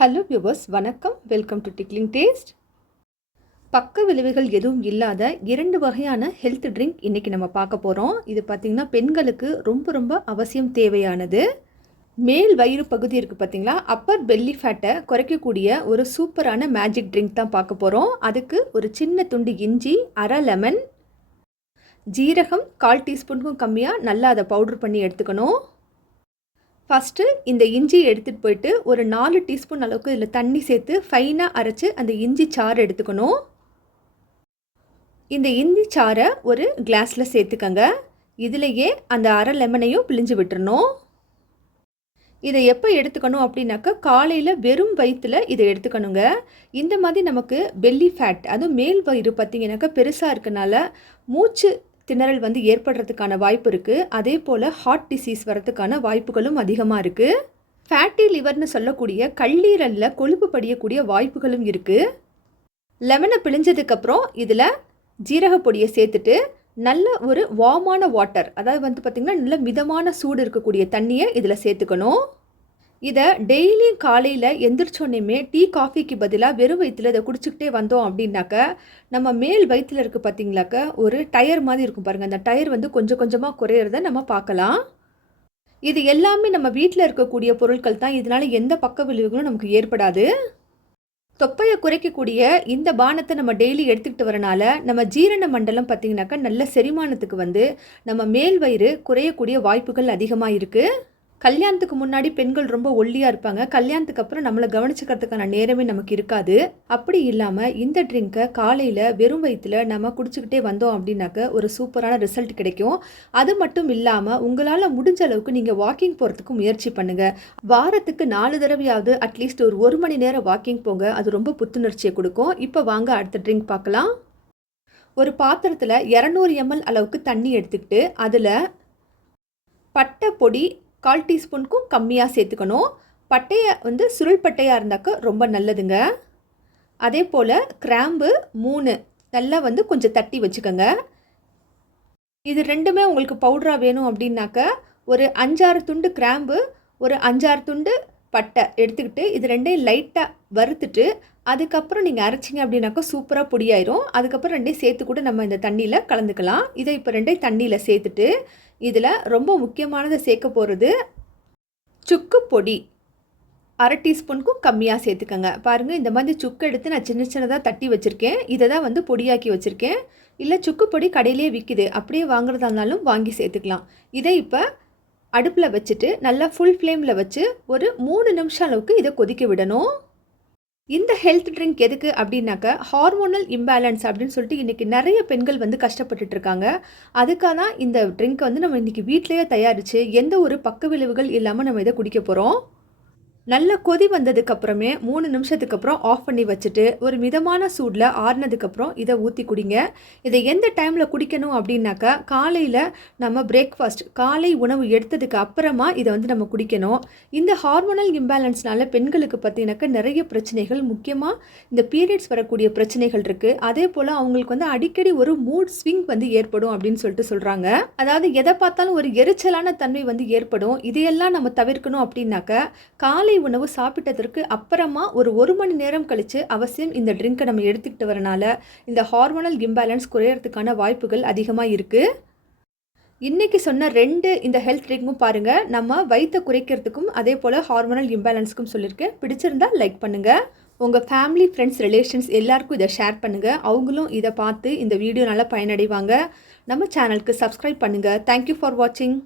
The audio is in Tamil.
ஹலோ வியூவர்ஸ், வணக்கம். Welcome to tickling taste. பக்க விளைவுகள் எதுவும் இல்லாத 2 வகையான ஹெல்த் ட்ரிங்க் இன்றைக்கி நம்ம பார்க்க போகிறோம். இது பார்த்திங்கன்னா பெண்களுக்கு ரொம்ப ரொம்ப அவசியம் தேவையானது. மேல் வயிறு பகுதி இருக்குது பார்த்திங்களா, அப்பர் பெல்லி ஃபேட்டை குறைக்கக்கூடிய ஒரு சூப்பரான மேஜிக் ட்ரிங்க் தான் பார்க்க போகிறோம். அதுக்கு ஒரு சின்ன துண்டு இஞ்சி, அரை லெமன், ஜீரகம் 1/4 டீஸ்பூனுக்கும் கம்மியாக நல்லா அதை பவுட்ரு பண்ணி எடுத்துக்கணும். ஃபஸ்ட்டு இந்த இஞ்சி எடுத்துகிட்டு போயிட்டு ஒரு 4 டீஸ்பூன் அளவுக்கு இதில் தண்ணி சேர்த்து ஃபைனாக அரைச்சி அந்த இஞ்சி சாறு எடுத்துக்கணும். இந்த இஞ்சி சாறை ஒரு கிளாஸில் சேர்த்துக்கங்க. இதிலையே அந்த அரை லெமனையும் பிழிஞ்சு விட்டுறணும். இதை எப்போ எடுத்துக்கணும் அப்படின்னாக்கா, காலையில் வெறும் வயிற்றில் இதை எடுத்துக்கணுங்க. இந்த மாதிரி நமக்கு பெல்லி ஃபேட், அதுவும் மேல் வயிறு பார்த்திங்கனாக்கா பெருசாக இருக்கனால மூச்சு திணறல் ஏற்படுறதுக்கான வாய்ப்பு இருக்குது. அதே போல் ஹார்ட் டிசீஸ் வரதுக்கான வாய்ப்புகளும் அதிகமாக இருக்குது. ஃபேட்டி லிவர்னு சொல்லக்கூடிய கல்லீரலில் கொழுப்பு படியக்கூடிய வாய்ப்புகளும் இருக்குது. லெமனை பிழிஞ்சதுக்கப்புறம் இதில் ஜீரக பொடியை சேர்த்துட்டு நல்ல ஒரு வார்மான வாட்டர், அதாவது பார்த்திங்கன்னா நல்ல மிதமான சூடு இருக்கக்கூடிய தண்ணியை இதில் சேர்த்துக்கணும். இதை டெய்லியும் காலையில் எந்திரிச்சோன்னையுமே டீ காஃபிக்கு பதிலாக வெறும் வயிற்றில் இதை குடிச்சிக்கிட்டே வந்தோம் அப்படின்னாக்க, நம்ம மேல் வயிற்றில் இருக்குது பார்த்திங்களாக்க, ஒரு டயர் மாதிரி இருக்கும் பாருங்கள், அந்த டயர் கொஞ்சம் கொஞ்சமாக குறையிறத நம்ம பார்க்கலாம். இது எல்லாமே நம்ம வீட்டில் இருக்கக்கூடிய பொருட்கள் தான். இதனால் எந்த பக்க விளைவுகளும் நமக்கு ஏற்படாது. தொப்பையை குறைக்கக்கூடிய இந்த பானத்தை நம்ம டெய்லி எடுத்துக்கிட்டு வரனால நம்ம ஜீரண மண்டலம் பார்த்திங்கனாக்கா நல்ல செரிமானத்துக்கு நம்ம மேல் வயிறு குறையக்கூடிய வாய்ப்புகள் அதிகமாக இருக்குது. கல்யாணத்துக்கு முன்னாடி பெண்கள் ரொம்ப ஒல்லியாக இருப்பாங்க. கல்யாணத்துக்கு அப்புறம் நம்மளை கவனிச்சுக்கிறதுக்கான நேரமே நமக்கு இருக்காது. அப்படி இல்லாமல் இந்த ட்ரிங்கை காலையில் வெறும் வயிற்றில் நம்ம குடிச்சிக்கிட்டே வந்தோம் அப்படின்னாக்க ஒரு சூப்பரான ரிசல்ட் கிடைக்கும். அது மட்டும் இல்லாமல் உங்களால் முடிஞ்ச அளவுக்கு நீங்கள் வாக்கிங் போகிறதுக்கு முயற்சி பண்ணுங்கள். வாரத்துக்கு 4 தடவையாவது அட்லீஸ்ட் ஒரு 1 மணி நேரம் வாக்கிங் போங்க. அது ரொம்ப புத்துணர்ச்சியை கொடுக்கும். இப்போ வாங்க அடுத்த ட்ரிங்க் பார்க்கலாம். ஒரு பாத்திரத்தில் 200 ml அளவுக்கு தண்ணி எடுத்துக்கிட்டு அதில் பட்டை பொடி 1/4 டீஸ்பூனுக்கும் கம்மியாக சேர்த்துக்கணும். பட்டையை சுருள் பட்டையாக இருந்தாக்க ரொம்ப நல்லதுங்க. அதே போல் கிராம்பு 3 நல்லா கொஞ்சம் தட்டி வச்சுக்கோங்க. இது ரெண்டுமே உங்களுக்கு பவுடராக வேணும் அப்படின்னாக்க ஒரு 5-6 துண்டு கிராம்பு, ஒரு 5-6 துண்டு பட்டை எடுத்துக்கிட்டு இது ரெண்டையும் லைட்டாக வறுத்துட்டு அதுக்கப்புறம் நீங்கள் அரைச்சிங்க அப்படின்னாக்கா சூப்பராக பொடியாயிரும். அதுக்கப்புறம் ரெண்டையும் சேர்த்து கூட நம்ம இந்த தண்ணியில் கலந்துக்கலாம். இதை இப்போ ரெண்டையும் தண்ணியில் சேர்த்துட்டு இதில் ரொம்ப முக்கியமானதை சேர்க்க போகிறது சுக்கு பொடி 1/2 டீஸ்பூனுக்கும் கம்மியாக சேர்த்துக்கங்க. பாருங்கள், இந்த மாதிரி சுக்கு எடுத்து நான் சின்ன சின்னதாக தட்டி வச்சுருக்கேன். இதை தான் பொடியாக்கி வச்சுருக்கேன். இல்லை சுக்கு பொடி கடையிலே விற்கிது, அப்படியே வாங்குறதா இருந்தாலும் வாங்கி சேர்த்துக்கலாம். இதை இப்போ அடுப்பில் வச்சுட்டு நல்லா ஃபுல் ஃப்ளேமில் வச்சு ஒரு 3 நிமிஷம் அளவுக்கு இதை கொதிக்க விடணும். இந்த ஹெல்த் ட்ரிங்க் எதுக்கு அப்படின்னாக்க, ஹார்மோனல் இம்பேலன்ஸ் அப்படின்னு சொல்லிட்டு இன்றைக்கி நிறைய பெண்கள் கஷ்டப்பட்டுட்டு இருக்காங்க. அதுக்காக தான் இந்த ட்ரிங்க்கை நம்ம இன்றைக்கி வீட்டிலேயே தயாரித்து எந்த ஒரு பக்க விளைவுகள் இல்லாமல் நம்ம இதை குடிக்க போகிறோம். நல்ல கொதி வந்ததுக்கப்புறமே 3 நிமிஷத்துக்கு அப்புறம் ஆஃப் பண்ணி வச்சுட்டு ஒரு மிதமான சூடில் ஆறுனதுக்கப்புறம் இதை ஊற்றி குடிங்க. இதை எந்த டைமில் குடிக்கணும் அப்படின்னாக்கா, காலையில் நம்ம பிரேக்ஃபாஸ்ட் காலை உணவு எடுத்ததுக்கு அப்புறமா இதை நம்ம குடிக்கணும். இந்த ஹார்மோனல் இம்பேலன்ஸ்னால பெண்களுக்கு பார்த்தீங்கன்னாக்கா நிறைய பிரச்சனைகள், முக்கியமாக இந்த பீரியட்ஸ் வரக்கூடிய பிரச்சனைகள் இருக்குது. அதே போல் அவங்களுக்கு அடிக்கடி ஒரு மூட் ஸ்விங் ஏற்படும் அப்படின்னு சொல்லிட்டு சொல்கிறாங்க. அதாவது எதை பார்த்தாலும் ஒரு எரிச்சலான தன்மை ஏற்படும். இதையெல்லாம் நம்ம தவிர்க்கணும் அப்படின்னாக்கா, காலை உணவு சாப்பிட்டதற்கு அப்புறமா ஒரு 1 மணி நேரம் கழித்து அவசியம் இந்த ட்ரிங்கை நம்ம எடுத்துக்கிட்டு வரனால இந்த ஹார்மோனல் இம்பேலன்ஸ் குறையறதுக்கான வாய்ப்புகள் அதிகமாக இருக்குது. இன்றைக்கி சொன்ன 2 இந்த ஹெல்த் ட்ரிங்க்கும் பாருங்கள், நம்ம வயிற்றை குறைக்கிறதுக்கும் அதே போல் ஹார்மோனல் இம்பேலன்ஸுக்கும் சொல்லியிருக்கேன். பிடிச்சிருந்தால் லைக் பண்ணுங்கள். உங்கள் ஃபேமிலி, ஃப்ரெண்ட்ஸ், ரிலேஷன்ஸ் எல்லாருக்கும் இதை ஷேர் பண்ணுங்கள். அவங்களும் இதை பார்த்து இந்த வீடியோ நல்லா பயனடைவாங்க. நம்ம சேனலுக்கு சப்ஸ்கிரைப் பண்ணுங்கள். தேங்க்யூ ஃபார் வாட்சிங்.